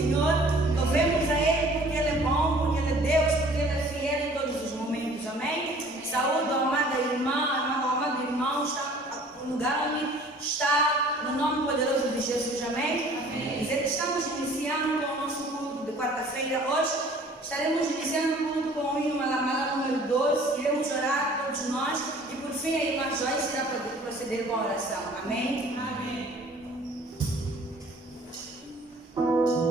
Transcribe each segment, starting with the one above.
Senhor. Louvemos a Ele porque Ele é bom, porque Ele é Deus, porque Ele é fiel em todos os momentos. Amém? Saúde, amada irmã, amado irmão, está no lugar onde está, no nome poderoso de Jesus. Amém? Amém. Estamos iniciando com o nosso culto de quarta-feira. Hoje estaremos iniciando o culto com o hino Malamala número 12. Iremos orar todos nós e por fim a irmã Joyce irá proceder com a oração. Amém? Amém. Oh,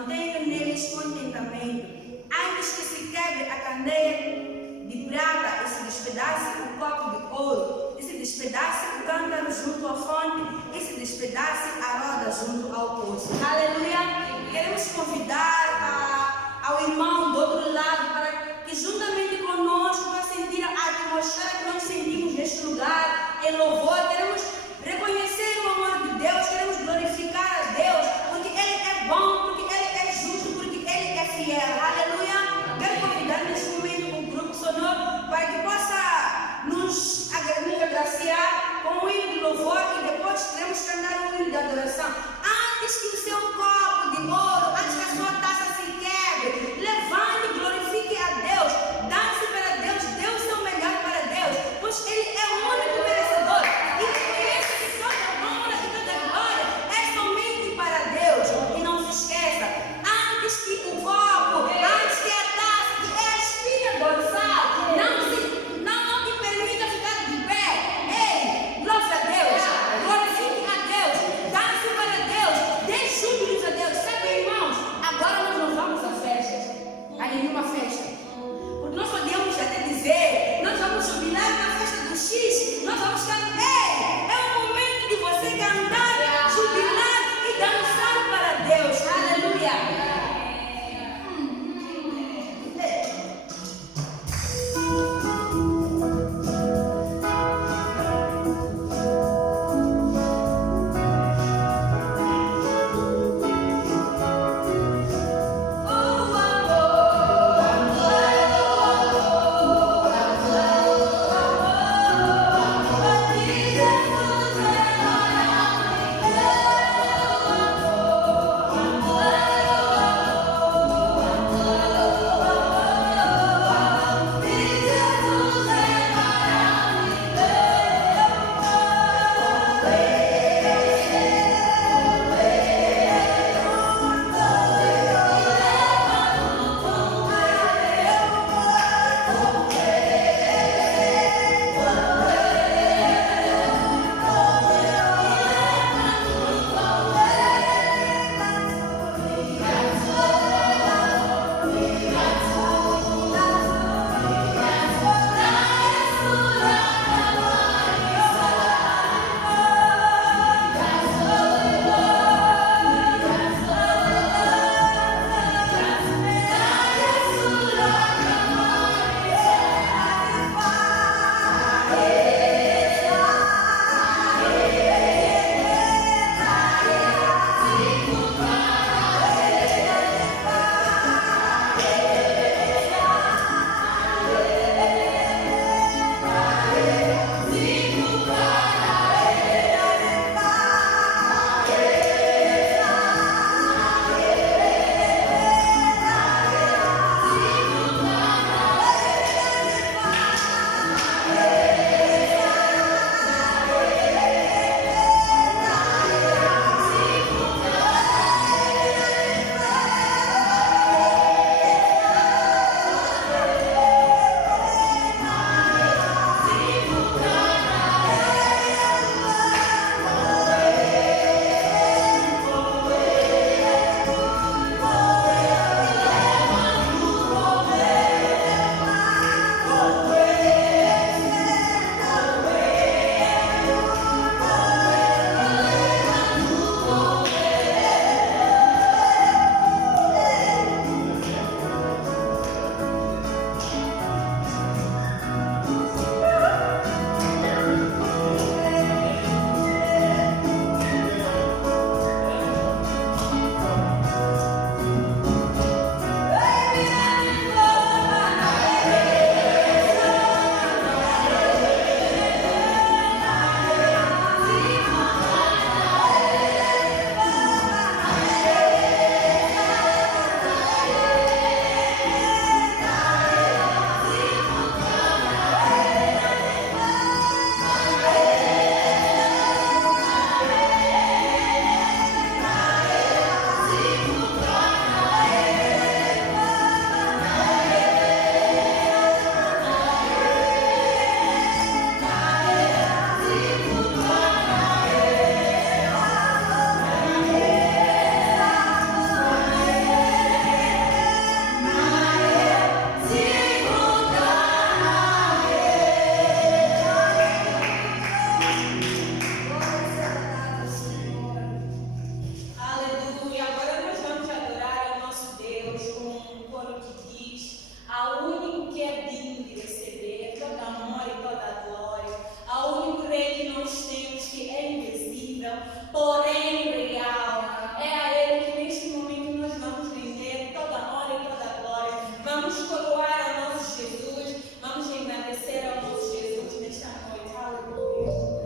mantenham neles contentamento. Antes que se quebre a candeia de prata e se despedace o copo de ouro, e se despedace o cântaro junto à fonte, e se despedace a roda junto ao poço. Aleluia! Queremos convidar ao irmão do outro lado para que juntamente conosco vai sentir a atmosfera que nós sentimos neste lugar, em louvor. Queremos reconhecer o amor de Deus, queremos glorificar a Deus, porque Ele é bom, porque Ele é justo, porque Ele é fiel. Aleluia! Quero convidar neste momento o grupo sonoro para que possa nos agraciar com o hino de louvor e depois queremos cantar o hino de adoração. Antes que o seu copo de ouro, antes que a sua taça se quebre, levante e glorifique a Deus, dance para Deus, dê o seu melhor para Deus, pois Ele é o único merecedor e reconheça que toda honra e toda glória é somente para Deus. E não se esqueça, antes que o copo, antes que a taça, que é a espinha dorsal, não te permita ficar de pé. Ei, glória a Deus, glorifique a Deus, dance para Deus, dê júbilos a Deus. que diz: ao único que é digno de receber toda a honra e toda a glória, ao único Rei que nós temos, que é invisível, porém real. É a Ele que neste momento nós vamos render toda a honra e toda a glória. Vamos coroar ao nosso Jesus, vamos engrandecer ao nosso Jesus nesta noite. Aleluia.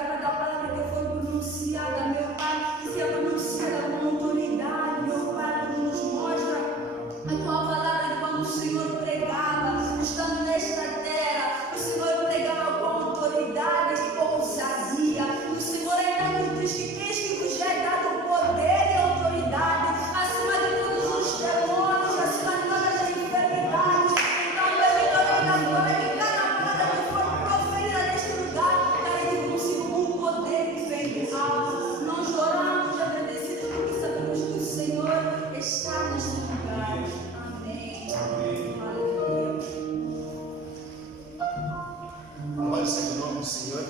a cada palavra que foi pronunciada, meu Pai, que seja pronunciada com autoridade, meu Pai, quando nos mostra a tua palavra quando o Senhor pregava, estando nesta terra, o Senhor pregava com autoridade e com ousadia. O Senhor ainda nos diz que eis que vos é dado poder e autoridade acima de todos os demônios, acima de todas as enfermidades. Então, permita agora que cada palavra que for proferida neste lugar carregue consigo um poder que vem do alto. Nós oramos agradecidos porque sabemos que o Senhor está neste lugar. Amém. Aleluia. Louvado seja o nome do Senhor.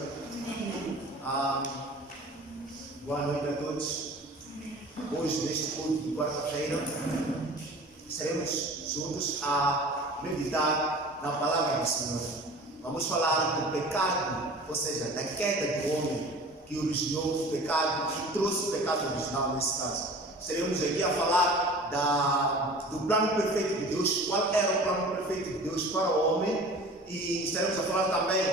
Boa noite a todos. Hoje, neste culto de quarta-feira, estaremos juntos a meditar na palavra do Senhor. Vamos falar do pecado, ou seja, da queda do homem que originou o pecado, que trouxe o pecado original nesse caso. Estaremos aqui a falar do plano perfeito de Deus, qual era o plano perfeito de Deus para o homem, e estaremos a falar também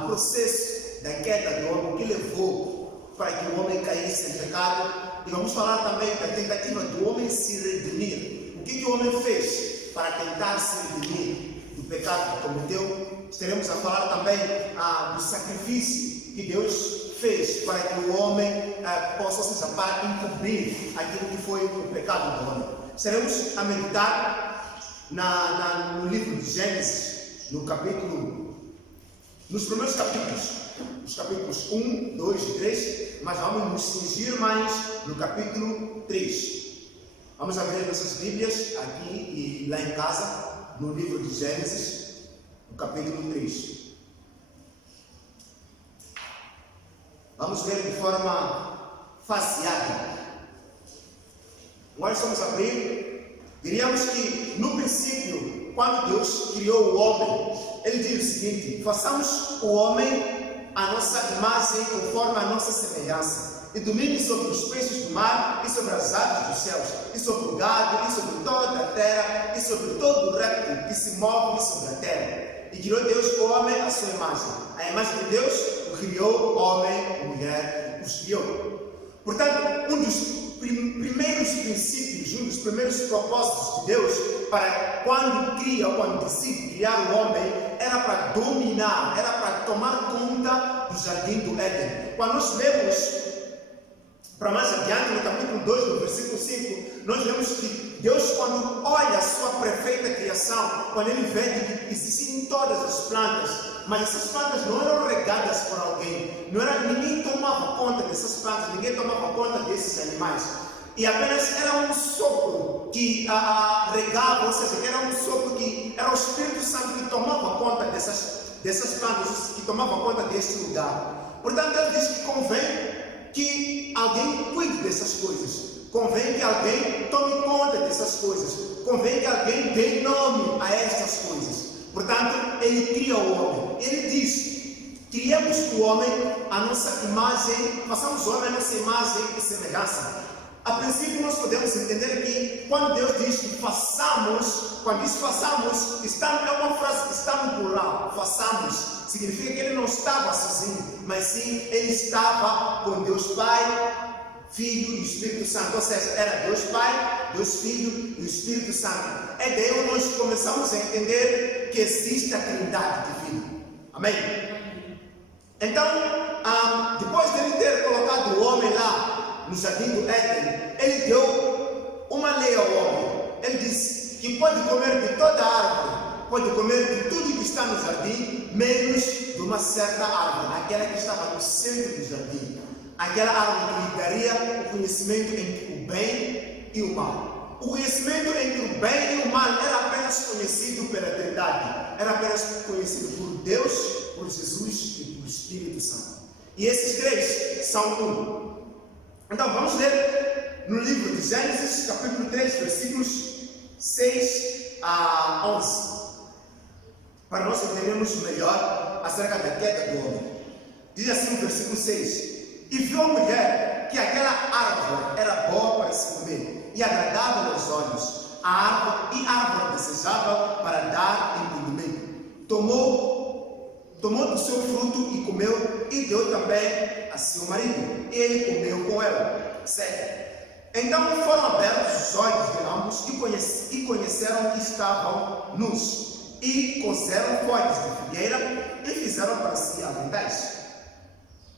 do processo da queda do homem, o que levou para que o homem caísse em pecado, e vamos falar também da tentativa do homem se redimir. O que o homem fez para tentar se redimir do pecado que cometeu? Estaremos a falar também do sacrifício que Deus fez para que o homem possa, ou seja, para encobrir aquilo que foi o pecado do homem. Estaremos a meditar no livro de Gênesis, nos primeiros capítulos, os capítulos 1, 2 e 3, mas vamos nos cingir mais no capítulo 3. Vamos abrir nossas Bíblias aqui e lá em casa, no livro de Gênesis, no capítulo 3. Vamos ver de forma faseada. Nós vamos abrir, diríamos que no princípio, quando Deus criou o homem, Ele diz o seguinte: façamos o homem a nossa imagem conforme a nossa semelhança, e domine sobre os peixes do mar, e sobre as aves dos céus, e sobre o gado, e sobre toda a terra, e sobre todo o réptil que se move sobre a terra. E criou Deus o homem à sua imagem. A imagem de Deus o criou, homem e mulher os criou. Portanto, um dos primeiros princípios, um dos primeiros propósitos de Deus para quando decide criar o homem, era para dominar, era para tomar conta do jardim do Éden. Quando nós lemos para mais adiante, no capítulo 2, no versículo 5, nós vemos que Deus, quando olha a sua perfeita criação, quando Ele vê que existem todas as plantas, mas essas plantas não eram regadas por alguém, ninguém tomava conta dessas plantas, ninguém tomava conta desses animais, e apenas era um sopro que regava, ou seja, era um sopro que era o Espírito Santo que tomava conta dessas plantas, que tomava conta deste lugar. Portanto, Ele diz que convém que alguém cuide dessas coisas, convém que alguém tome conta dessas coisas, convém que alguém dê nome a estas coisas. Portanto, Ele cria o homem. Ele diz: criamos o homem à nossa imagem, façamos o homem à nossa imagem e semelhança. A princípio, nós podemos entender que quando Deus diz que façamos, quando diz façamos, é uma frase que está no plural. Façamos significa que Ele não estava sozinho, mas sim Ele estava com Deus Pai, Filho e Espírito Santo. Ou seja, era Deus Pai, Deus Filho e o Espírito Santo. É daí onde nós começamos a entender que existe a Trindade divina. Amém? Então, depois de Ele ter colocado o homem lá no jardim do Éden, Ele deu uma lei ao homem. Ele disse que pode comer de toda a árvore, pode comer de tudo que está no jardim, menos de uma certa árvore, aquela que estava no centro do jardim, aquela árvore que lhe daria o conhecimento entre o bem e o mal. O conhecimento entre o bem e o mal era apenas conhecido pela Trindade, era apenas conhecido por Deus, por Jesus e por Espírito Santo. E esses três são um. Então vamos ler no livro de Gênesis, capítulo 3, versículos 6 a 11. Para nós entendermos melhor acerca da queda do homem. Diz assim o versículo 6: E viu a mulher que aquela árvore era boa para se comer e agradável aos olhos, a árvore desejável para dar entendimento. Tomou tomou do seu fruto e comeu, e deu também a seu marido, e ele comeu com ela. 7. Então foram abertos os olhos de ambos e conheceram que estavam nus, e cozeram folhas de figueira e fizeram para si aventais.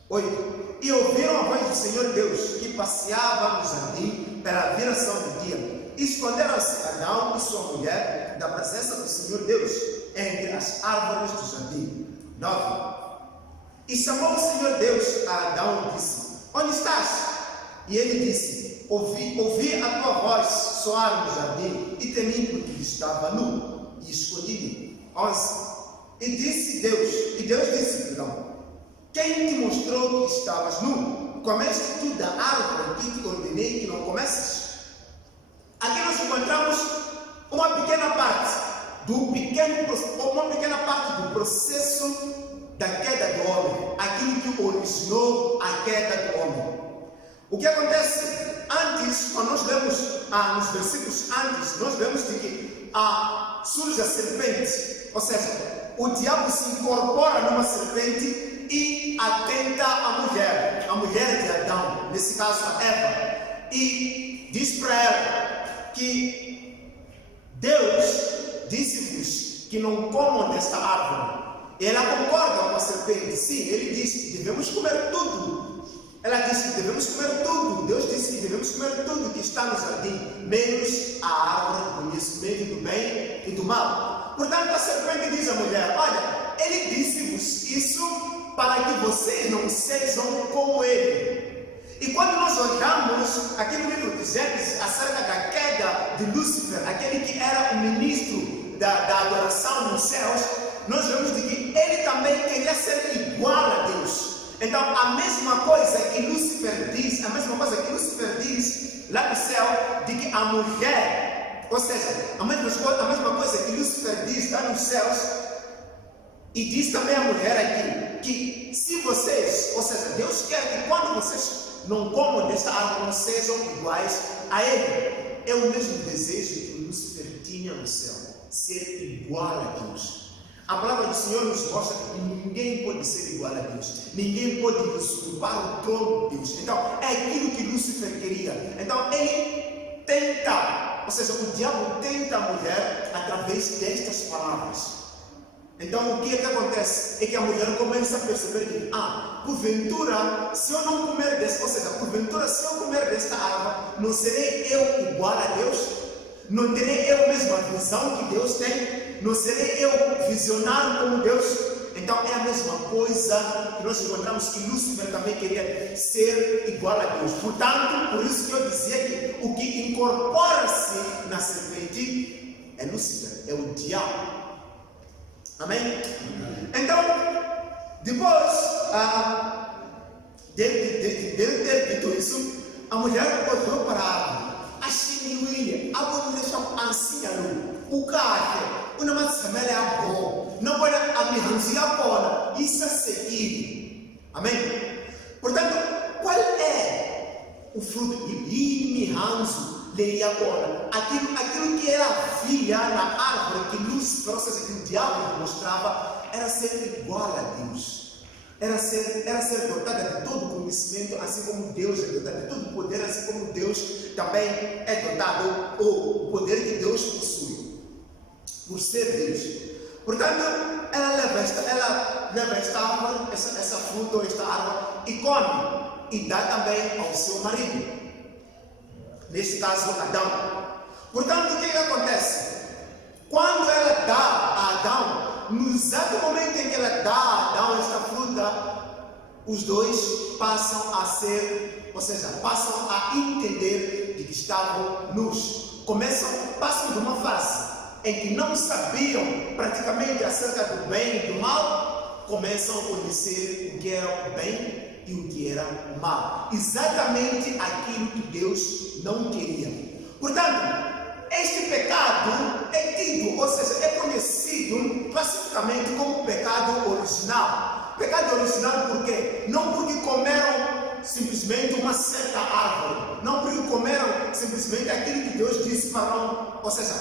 8. E ouviram a voz do Senhor Deus, que passeava no jardim pela viração do dia. E esconderam-se Adão e sua mulher da presença do Senhor Deus entre as árvores do jardim. 9. E chamou o Senhor Deus a Adão e disse: onde estás? E ele disse: ouvi a tua voz soar no jardim e temi porque estava nu e escondi-me. 11. E Deus disse, perdão: quem te mostrou que estavas nu? Comeste tu da árvore que te ordenei que não comesses? Aqui nós encontramos uma pequena parte do processo da queda do homem, aquilo que originou a queda do homem. O que acontece antes, quando nós lemos nos versículos antes, nós vemos de que surge a serpente, ou seja, o diabo se incorpora numa serpente e atenta a mulher de Adão, nesse caso a Eva, e diz para ela que Deus disse-vos que não comam desta árvore. E ela concorda com a serpente. Sim, ele disse que devemos comer tudo. Ela disse que devemos comer tudo. Deus disse que devemos comer tudo que está no jardim, menos a árvore do conhecimento do bem e do mal. Portanto, a serpente diz à mulher: olha, ele disse-vos isso para que vocês não sejam como ele. E quando nós olhamos aqui no livro de Gênesis acerca da queda de Lúcifer, aquele que era o ministro da adoração nos céus, nós vemos de que ele também queria ser igual a Deus. Então, a mesma coisa que Lúcifer diz lá no céu, de que a mulher, ou seja, a mesma coisa que Lúcifer diz lá nos céus, e diz também a mulher aqui, que se vocês, ou seja, Deus quer que quando vocês não comam desta árvore, não sejam iguais a ele. É o mesmo desejo que Lúcifer tinha no céu, ser igual a Deus. A palavra do Senhor nos mostra que ninguém pode ser igual a Deus. Ninguém pode usurpar o trono de Deus. Então, é aquilo que Lúcifer queria. Então, ele tenta, ou seja, o diabo tenta a mulher através destas palavras. Então, o que é que acontece? É que a mulher começa a perceber que, porventura, se eu não comer desta, ou seja, porventura, se eu comer desta árvore, não serei eu igual a Deus? Não terei eu a mesma visão que Deus tem? Não serei eu visionário como Deus? Então é a mesma coisa que nós encontramos que Lúcifer também queria ser igual a Deus. Portanto, por isso que eu dizia que o que incorpora-se na serpente é Lúcifer, é o diabo. Amém? Então, depois de ter dito isso, a mulher olhou para a árvore. Achei-me a mulher chama anciã, o carro. Una matsamele abo, não pode a mihanzi agora, isso é seguir. Amém? Portanto, qual é o fruto de mihanzo de agora? Aquilo que era via na árvore que Lúcifer, ou seja, que o diabo mostrava, era ser igual a Deus. Era ser dotada de todo conhecimento, assim como Deus é dotado de todo poder, assim como Deus também é dotado, ou o poder que Deus possui. Por ser Deus. Portanto, ela leva esta árvore, essa fruta ou esta árvore e come e dá também ao seu marido. Neste caso, Adão. Portanto, o que acontece? Quando ela dá a Adão, no exato momento em que ela dá a Adão esta fruta, os dois passam a ser, ou seja, passam a entender de que estavam nus. Passam de uma fase em que não sabiam praticamente acerca do bem e do mal, começam a conhecer o que era o bem e o que era o mal. Exatamente aquilo que Deus não queria. Portanto, este pecado é tido, ou seja, é conhecido classificamente como pecado original. Pecado original por quê? Não porque comeram simplesmente uma certa árvore, não porque comeram simplesmente aquilo que Deus disse para ou seja,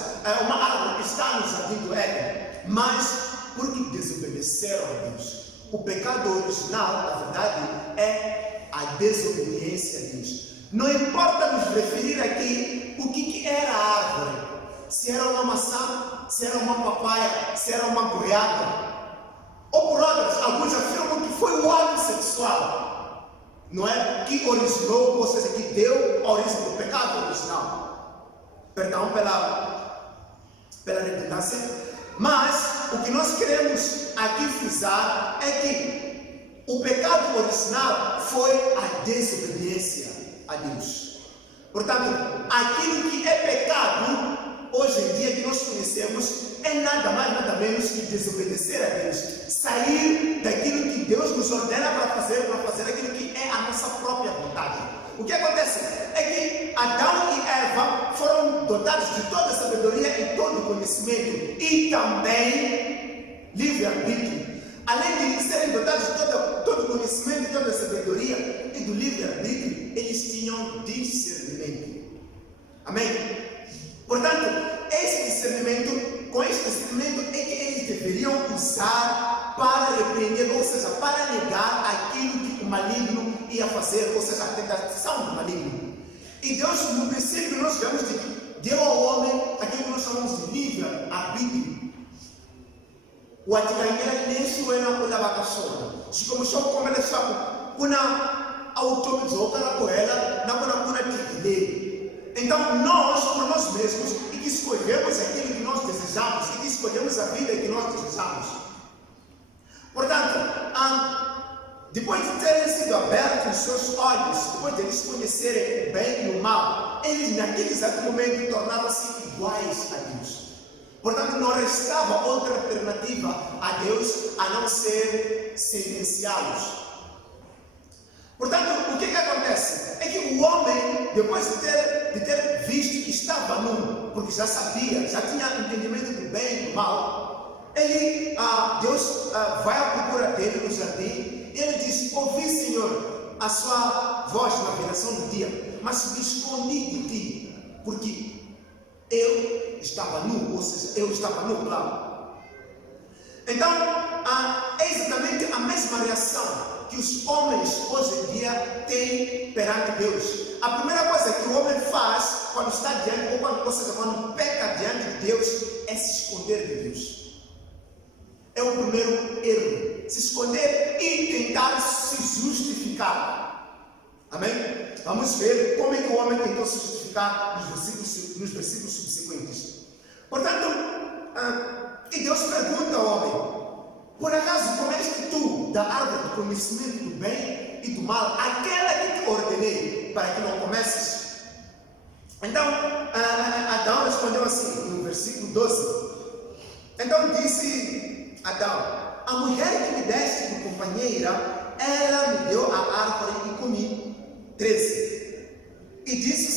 uma árvore que está no jardim do Éden, mas porque desobedeceram a Deus. O pecado original, na verdade, é a desobediência a Deus. Não importa nos referir aqui o que era a árvore. Se era uma maçã, se era uma papaya, se era uma goiaba. Ou por outras, alguns afirmam que foi o ato sexual, não é? Que originou, ou seja, que deu a origem do pecado original. Perdão pela redundância. Mas o que nós queremos aqui frisar é que o pecado original foi a desobediência a Deus. Portanto, aquilo que é pecado hoje em dia que nós conhecemos é nada mais, nada menos que desobedecer a Deus, sair daquilo que Deus nos ordena para fazer aquilo que é a nossa própria vontade. O que acontece é que Adão e Eva foram dotados de toda a sabedoria e todo o conhecimento e também livre-arbítrio. Além de serem dotados de todo o conhecimento e toda a sabedoria e do livre-arbítrio, eles tinham discernimento. Amém? Portanto, com este discernimento é que eles deveriam usar para repreender, ou seja, para negar aquilo que o maligno ia fazer, ou seja, a tentação do maligno. E Deus, no princípio, nós vemos que deu ao homem aquilo que nós chamamos de livre-arbítrio. O atirangueira nesse o ena kula bakasona. Se começou a comer essa kuna automizoka na coela, na kuna tigre. Então nós, por nós mesmos, e que escolhemos aquilo que nós desejamos, e que escolhemos a vida que nós desejamos. Portanto, depois de terem sido abertos os seus olhos, depois de eles conhecerem o bem e o mal, eles naquele exato momento tornaram-se iguais a Deus. Portanto, não restava outra alternativa a Deus a não ser sentenciá-los. Portanto, o que acontece? É que o homem, depois de ter visto que estava nu, porque já sabia, já tinha entendimento do bem e do mal, Deus vai à procura dele no jardim, e ele diz: ouvi, Senhor, a sua voz na viração do dia, mas me escondi de ti, porque eu estava nu, ou seja, eu estava nu, claro. Então, é exatamente a mesma reação que os homens hoje em dia têm perante Deus. A primeira coisa que o homem faz quando está diante, ou seja, quando peca diante de Deus, é se esconder de Deus. É o primeiro erro. Se esconder e tentar se justificar. Amém? Vamos ver como é que o homem tentou se justificar nos versículos subsequentes. Portanto, e Deus pergunta ao homem: por acaso comeste tu da árvore do conhecimento do bem e do mal, aquela que te ordenei para que não comesses? Então, Adão respondeu assim, no versículo 12. Então disse Adão: a mulher que me deste de companheira, ela me deu a árvore e comi. 13. E disse o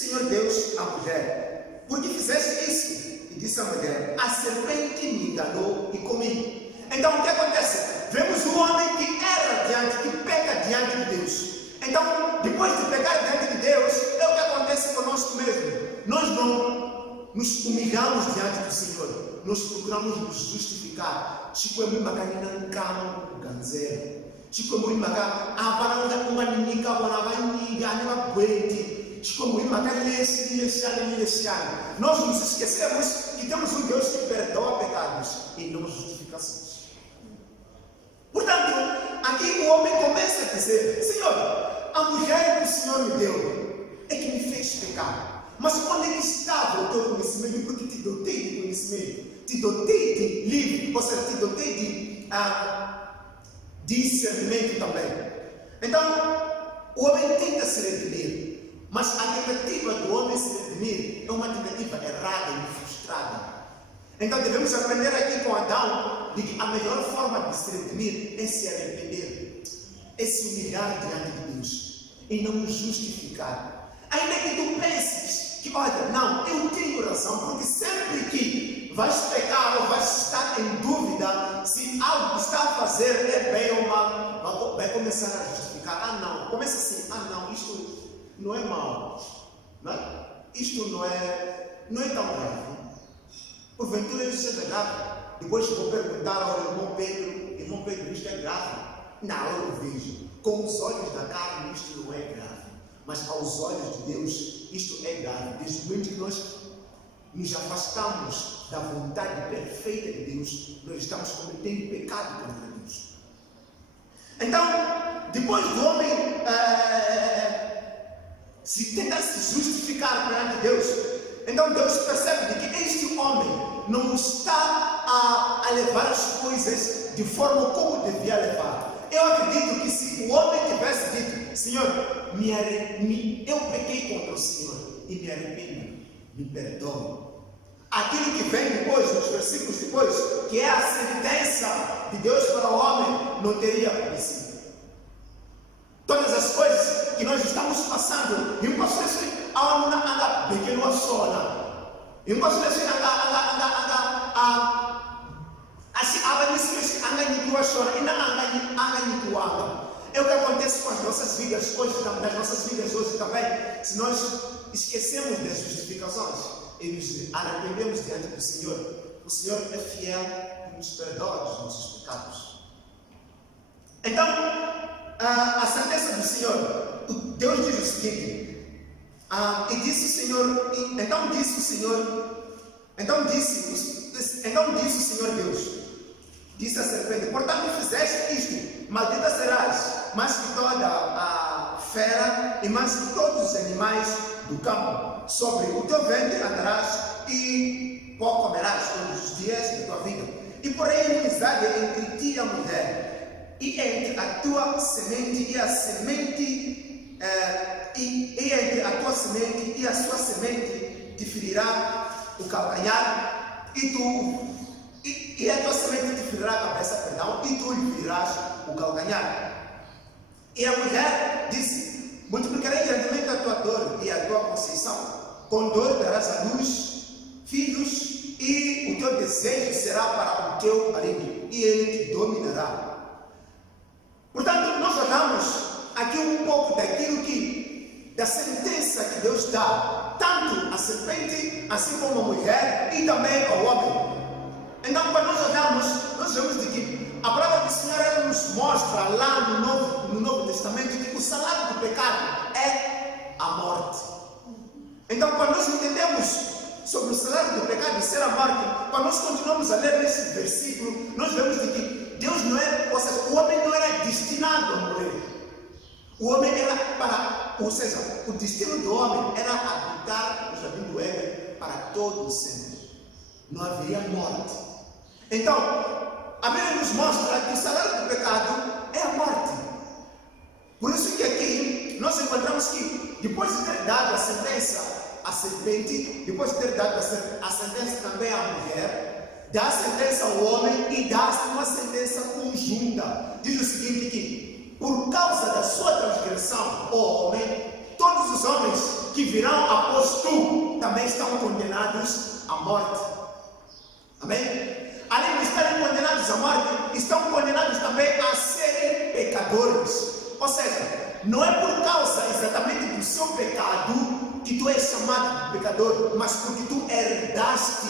Senhor Deus à mulher: por que fizeste isso? E disse a mulher: a serpente me enganou e comi. Então o que acontece? Vemos o homem que peca diante de Deus. Então, depois de pecar diante de Deus, é o que acontece conosco mesmo. Nós não nos humilhamos diante do Senhor. Nós procuramos nos justificar. Chico é muito bacana, não cama o ganzeiro. Chico é muito bacana, uma ninica, uma aguente. Chico é muito bacana, nós nos esquecemos que temos um Deus que perdoa pecados e não justificações. Portanto, aqui o homem começa a dizer: Senhor, a mulher que o Senhor me deu é que me fez pecar. Mas onde é que estava o teu conhecimento? Porque te dotei de conhecimento, te dotei de livre, ou seja, te dotei de discernimento também. Então, o homem tenta se redimir, mas a tentativa do homem se redimir é uma tentativa errada e frustrada. Então devemos aprender aqui com Adão de que a melhor forma de se redimir é se arrepender, é se humilhar diante de Deus e não justificar. Ainda que tu penses que, olha, não, eu tenho razão, porque sempre que vais pecar ou vais estar em dúvida se algo que está a fazer é bem ou mal, vai começar a justificar. Não, começa assim: não, isto não é mal, não é? Isto não é tão grave. Porventura isso seja grave. depois vou perguntar ao irmão Pedro, isto é grave? Não, eu não vejo. Com os olhos da carne isto não é grave, mas aos olhos de Deus isto é grave. Desde o momento que nós nos afastamos da vontade perfeita de Deus, nós estamos cometendo pecado contra Deus. Então, depois do homem se tentar se justificar perante Deus, então Deus percebe de que este homem não está a levar as coisas de forma como devia levar. Eu acredito que se o homem tivesse dito: Senhor, eu pequei contra o Senhor e me arrependo, me perdoe. Aquilo que vem depois, nos versículos depois, que é a sentença de Deus para o homem, não teria acontecido. Todas as coisas que nós estamos passando, e um pastor anda pequeno a sola, e um pastor é o que acontece com as nossas vidas hoje, nas nossas vidas hoje também. Se nós esquecemos das justificações e nos arrependemos diante do Senhor, o Senhor é fiel e nos perdoa dos nossos pecados. Então, a sentença do Senhor, Deus diz o seguinte, então disse o Senhor Deus, disse a serpente: portanto fizeste isto, maldita serás, mais que toda a fera e mais que todos os animais do campo. Sobre o teu ventre andarás e pó comerás todos os dias da tua vida. E porém inimizade entre ti e a mulher, e entre a tua semente e a semente, e entre a tua semente e a sua semente te ferirá o calcanhar, e a tua semente te ferirá a cabeça, perdão, e tu lhe ferirás o calcanhar. E a mulher disse: multiplicarei grandemente a tua dor e a tua conceição. Com dor darás à luz filhos, e o teu desejo será para o teu marido, e ele te dominará. Portanto, nós olhamos aqui um pouco da sentença que Deus dá, tanto à serpente, assim como à mulher e também ao homem. Então, quando nós olhamos, nós vemos de que a palavra do Senhor, ela nos mostra lá no Novo Testamento que o salário do pecado é a morte. Então, quando nós entendemos sobre o salário do pecado e ser a morte, quando nós continuamos a ler nesse versículo, nós vemos de que Deus não era, ou seja, o homem não era destinado a morrer. O homem era ou seja, o destino do homem era habitar no jardim do Éden para todo sempre. Não haveria morte. Então, a Bíblia nos mostra que o salário do pecado é a morte. Por isso que aqui nós encontramos que depois de ter dado a sentença à serpente, depois de ter dado a sentença também à mulher, dá a sentença ao homem e dá uma sentença conjunta. Diz o seguinte, que por causa da sua transgressão, ó homem, todos os homens que virão após tu também estão condenados à morte. Amém? Além de estarem condenados à morte, estão condenados também a serem pecadores. Ou seja, não é por causa exatamente do seu pecado que tu és chamado de pecador, mas porque tu herdaste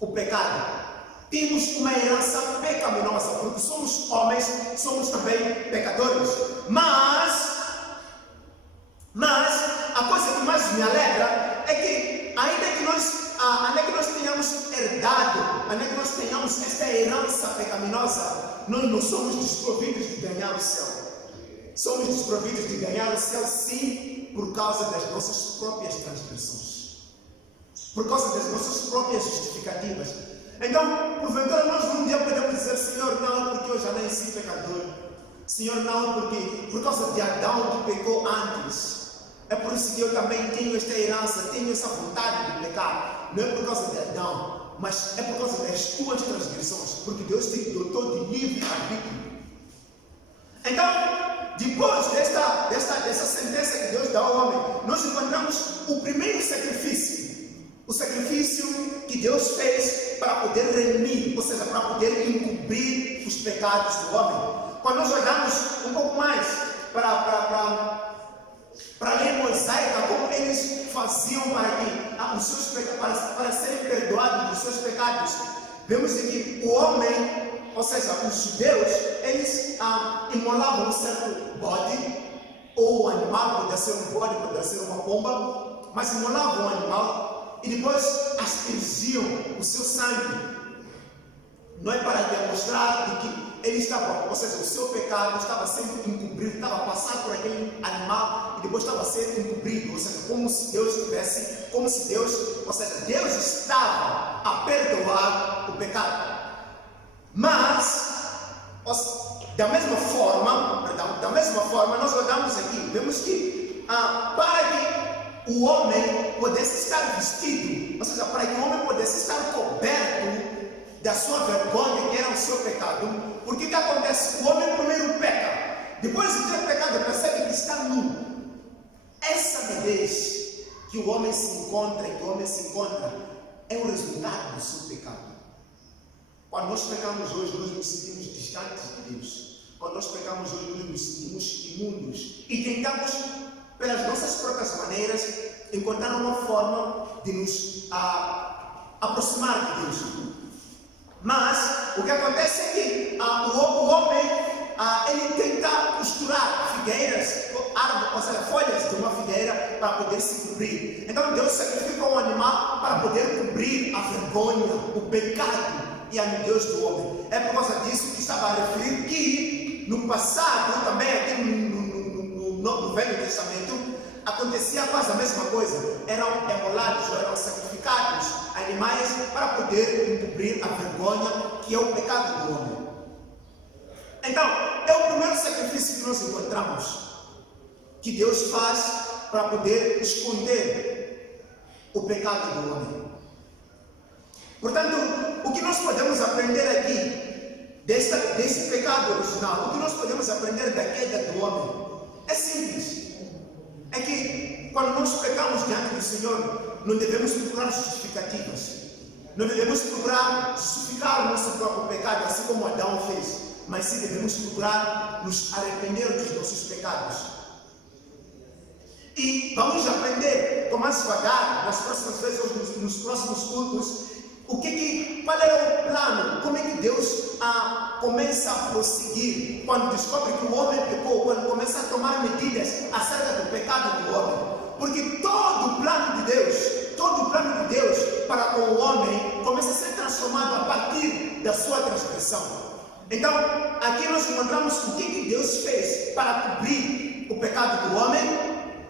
o pecado. Temos uma herança pecaminosa, porque somos homens, somos também pecadores. Mas a coisa que mais me alegra é que ainda que nós tenhamos herdado, ainda que nós tenhamos esta herança pecaminosa, nós não somos desprovidos de ganhar o céu. Somos desprovidos de ganhar o céu, sim, por causa das nossas próprias transgressões, por causa das nossas próprias justificativas. Então, porventura, nós um dia podemos dizer: Senhor, não, porque eu já nasci pecador. Senhor, não, porque por causa de Adão que pecou antes. É por isso que eu também tenho esta herança, tenho essa vontade de pecar. Não é por causa de Adão, mas é por causa das tuas transgressões, porque Deus te dotou de livre arbítrio. Então, depois dessa sentença que Deus dá ao homem, nós encontramos o primeiro sacrifício. O sacrifício que Deus fez para poder remir, ou seja, para poder encobrir os pecados do homem. Quando nós olhamos um pouco mais para a lei mosaica, como eles faziam para serem perdoados dos seus pecados, vemos que o homem, ou seja, os judeus, eles imolavam um certo bode, ou o animal, podia ser um bode, podia ser uma pomba, mas imolavam o animal e depois aspergiam o seu sangue. Não é para demonstrar de que ele estava, ou seja, o seu pecado estava sendo encobrido, estava a passar por aquele animal e depois estava a ser encobrido, ou seja, como se Deus tivesse, como se Deus, ou seja, Deus estava a perdoar o pecado. Mas, da mesma forma, nós olhamos aqui, vemos que para que o homem pudesse estar vestido, ou seja, para que o homem pudesse estar coberto da sua vergonha, que era o seu pecado, porque que acontece? O homem primeiro peca, depois de ter pecado, percebe que está nu. Essa nudez que o homem se encontra, é o resultado do seu pecado. Quando nós pecamos hoje, nós nos sentimos distantes de Deus. Quando nós pecamos hoje, nós nos sentimos imundos e tentamos, pelas nossas próprias maneiras, encontrar uma forma de nos aproximar de Deus. Mas o que acontece é que o homem ele tenta costurar figueiras, ou seja, folhas de uma figueira para poder se cobrir. Então Deus sacrifica um animal para poder cobrir a vergonha, o pecado e a nudez do homem. É por causa disso que estava a referir que no passado, também aqui no Velho Testamento, acontecia quase a mesma coisa. Eram emolados, eram sacrificados animais para poder encobrir a vergonha que é o pecado do homem. Então, é o primeiro sacrifício que nós encontramos, que Deus faz para poder esconder o pecado do homem. Portanto, o que nós podemos aprender aqui desse pecado original, o que nós podemos aprender da queda do homem, é simples. É que quando nós pecamos diante do Senhor, não devemos procurar justificativas. Não devemos procurar justificar o nosso próprio pecado, assim como Adão fez. Mas sim devemos procurar nos arrepender dos nossos pecados. E vamos aprender com mais devagar, nas próximas vezes, nos próximos cultos, qual era o plano, como é que Deus começa a prosseguir quando descobre que o homem pecou, quando começa a tomar medidas acerca do pecado do homem. Porque todo o plano de Deus para com o homem começa a ser transformado a partir da sua transgressão. Então, aqui nós encontramos o que Deus fez para cobrir o pecado do homem,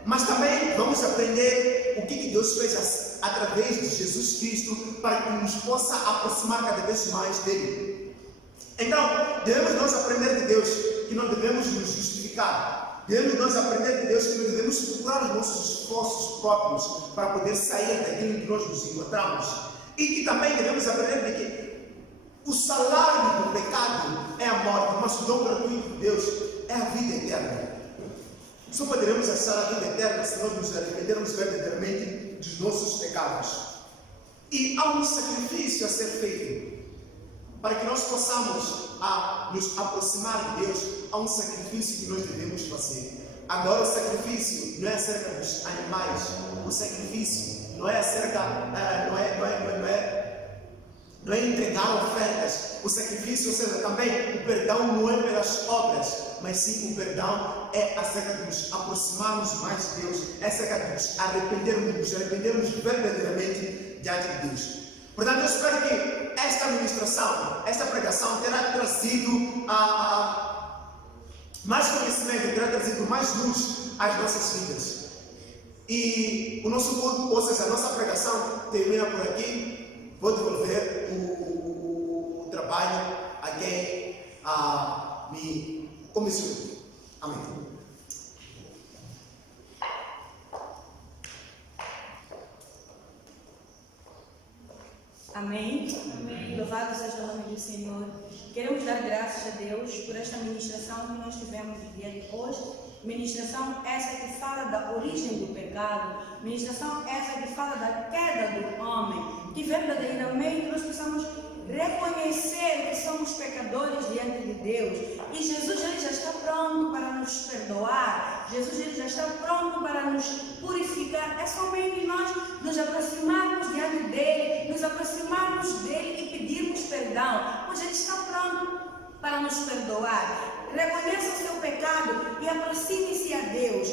mas também vamos aprender o que Deus fez através de Jesus Cristo para que nos possa aproximar cada vez mais dele. Então, devemos nós aprender de Deus que não devemos nos justificar. Devemos nós aprender de Deus que não devemos procurar os nossos esforços próprios para poder sair daquilo que nós nos encontramos. E que também devemos aprender de que o salário do pecado é a morte, mas o dom gratuito de Deus é a vida eterna. Só poderemos achar a vida eterna se nós nos arrependermos verdadeiramente dos nossos pecados. E há um sacrifício a ser feito para que nós possamos nos aproximar de Deus. Há um sacrifício que nós devemos fazer. Agora o sacrifício não é acerca dos animais. O sacrifício não é acerca, não é entregar ofertas. O sacrifício, ou seja, também o perdão não é pelas obras, mas sim o perdão é acerca de nos aproximarmos mais de Deus, é acerca de nos arrependermos verdadeiramente diante de Deus. Portanto, eu espero que esta ministração, esta pregação terá trazido mais conhecimento, terá trazido mais luz às nossas vidas. E o nosso culto, ou seja, a nossa pregação termina por aqui. Vou devolver o trabalho a quem me comissionou. Amém. Amém. Amém. Louvado seja o nome do Senhor. Queremos dar graças a Deus por esta ministração que nós tivemos no dia de hoje. Ministração essa que fala da origem do pecado. Ministração essa que fala da queda do homem. Que verdadeiramente nós possamos reconhecer que somos pecadores diante de Deus. E Jesus já está pronto para nos perdoar. Jesus ele já está pronto para nos purificar. É somente nós nos aproximarmos diante dele, nos aproximarmos dele e pedirmos perdão, pois ele está pronto para nos perdoar. Reconheça o seu pecado e aproxime-se a Deus.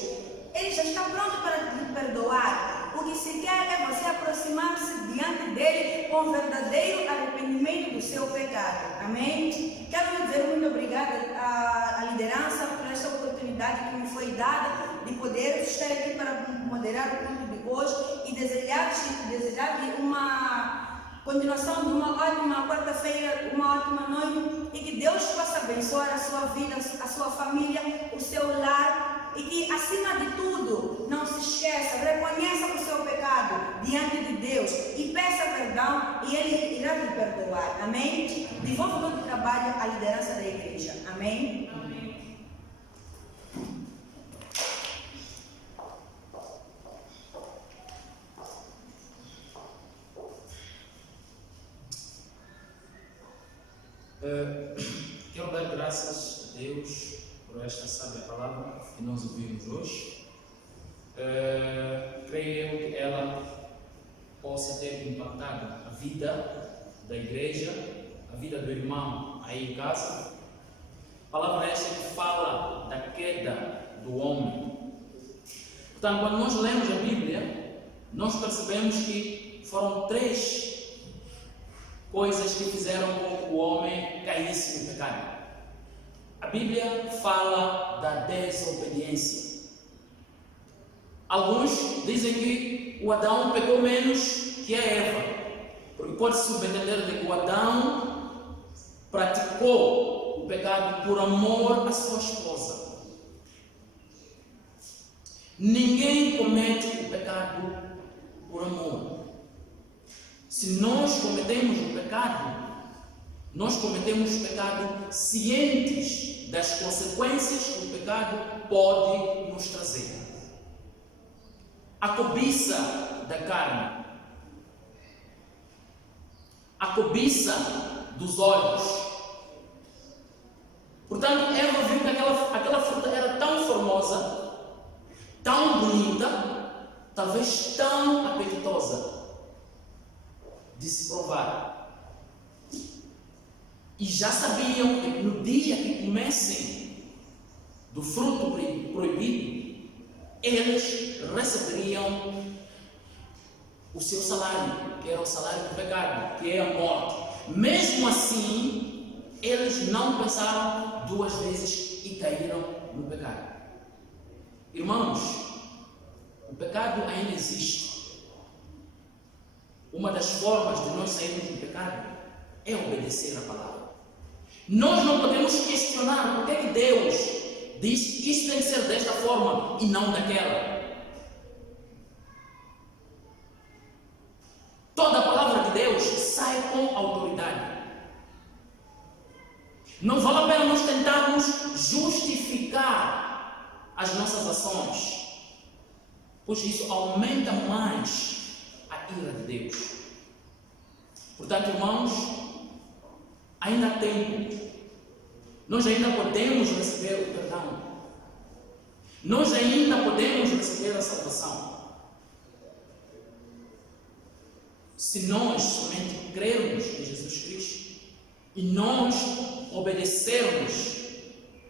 Ele já está pronto para te perdoar. O que se quer é você aproximar-se diante dele com verdadeiro arrependimento do seu pecado. Amém? Quero dizer muito obrigada à liderança por esta oportunidade que me foi dada de poder estar aqui para moderar o culto de hoje e desejar-lhe uma continuação de uma ótima quarta-feira, uma ótima noite, e que Deus possa abençoar a sua vida, a sua família, o seu lar. E que, acima de tudo, não se esqueça, reconheça o seu pecado diante de Deus e peça perdão e Ele irá lhe perdoar. Amém? Devolva todo o trabalho à liderança da igreja. Amém? Amém. Quero dar graças a Deus por esta sábia palavra que nós ouvimos hoje. Creio que ela possa ter impactado a vida da igreja, a vida do irmão aí em casa. A palavra esta que fala da queda do homem. Portanto, quando nós lemos a Bíblia, nós percebemos que foram 3 coisas que fizeram com que o homem caísse no pecado. A Bíblia fala da desobediência. Alguns dizem que o Adão pecou menos que a Eva, porque pode-se subentender de que o Adão praticou o pecado por amor à sua esposa. Ninguém comete o pecado por amor. Se nós cometemos o pecado, nós cometemos o pecado cientes das consequências que o pecado pode nos trazer. A cobiça da carne, a cobiça dos olhos. Portanto, Eva viu que aquela fruta era tão formosa, tão bonita, talvez tão apetitosa de se provar. E já sabiam que no dia que comessem do fruto proibido, eles receberiam o seu salário, que era o salário do pecado, que é a morte. Mesmo assim, eles não pensaram 2 vezes e caíram no pecado. Irmãos, o pecado ainda existe. Uma das formas de nós sairmos do pecado é obedecer a palavra. Nós não podemos questionar por que Deus diz que isso tem que ser desta forma e não daquela. Toda a palavra de Deus sai com autoridade. Não vale a pena nós tentarmos justificar as nossas ações, pois isso aumenta mais a ira de Deus. Portanto, irmãos, ainda há tempo. Nós ainda podemos receber o perdão. Nós ainda podemos receber a salvação. Se nós somente crermos em Jesus Cristo e nós obedecermos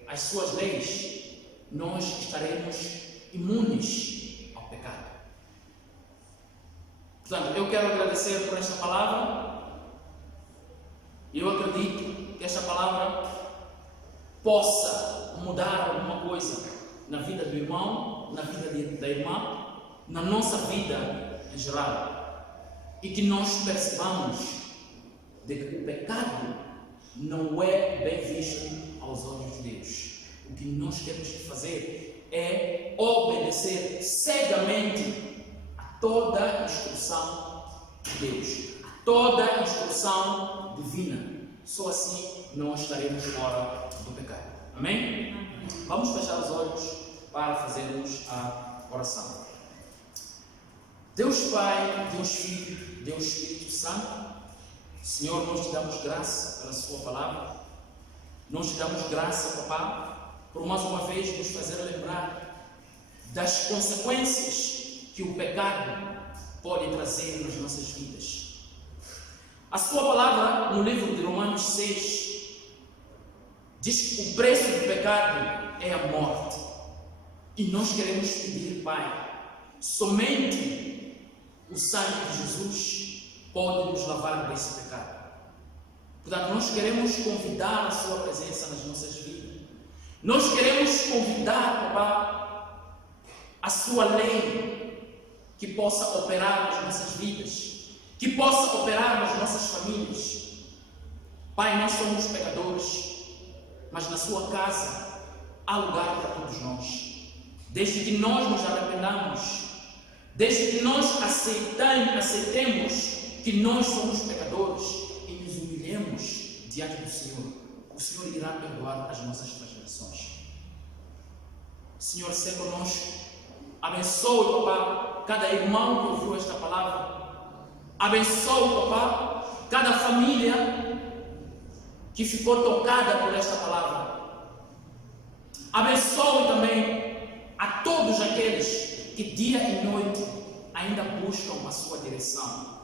às suas leis, nós estaremos imunes ao pecado. Portanto, eu quero agradecer por esta palavra. Eu acredito que esta palavra possa mudar alguma coisa na vida do irmão, na vida da irmã, na nossa vida em geral. E que nós percebamos de que o pecado não é bem visto aos olhos de Deus. O que nós temos que fazer é obedecer cegamente a toda a instrução de Deus, a toda a instrução divina. Só assim nós estaremos fora do pecado. Amém? Vamos fechar os olhos para fazermos a oração. Deus Pai, Deus Filho, Deus Espírito Santo, Senhor, nós te damos graça pela sua palavra. Nós te damos graça, Papá, por mais uma vez nos fazer lembrar das consequências que o pecado pode trazer nas nossas vidas. A sua palavra, no livro de Romanos 6, diz que o preço do pecado é a morte. E nós queremos pedir, Pai, somente o sangue de Jesus pode nos lavar desse pecado. Portanto, nós queremos convidar a sua presença nas nossas vidas. Nós queremos convidar, Papá, a sua lei que possa operar nas nossas vidas, que possa operar nas nossas famílias. Pai, nós somos pecadores, mas na sua casa há lugar para todos nós. Desde que nós nos arrependamos, desde que nós aceitemos que nós somos pecadores e nos humilhemos diante do Senhor, o Senhor irá perdoar as nossas transgressões. Senhor, seja conosco, abençoe, Papá, cada irmão que ouviu esta palavra, abençoe, Papá, cada família que ficou tocada por esta palavra. Abençoe também a todos aqueles que dia e noite ainda buscam a sua direção.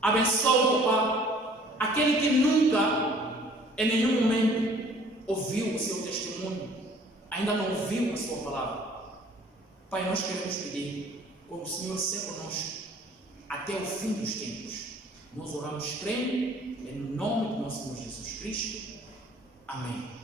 Abençoe, Papá, aquele que nunca, em nenhum momento, ouviu o seu testemunho, ainda não ouviu a sua palavra. Pai, nós queremos pedir, como o Senhor seja conosco, até o fim dos tempos. Nós oramos crendo, em nome do nosso Senhor Jesus Cristo. Amém.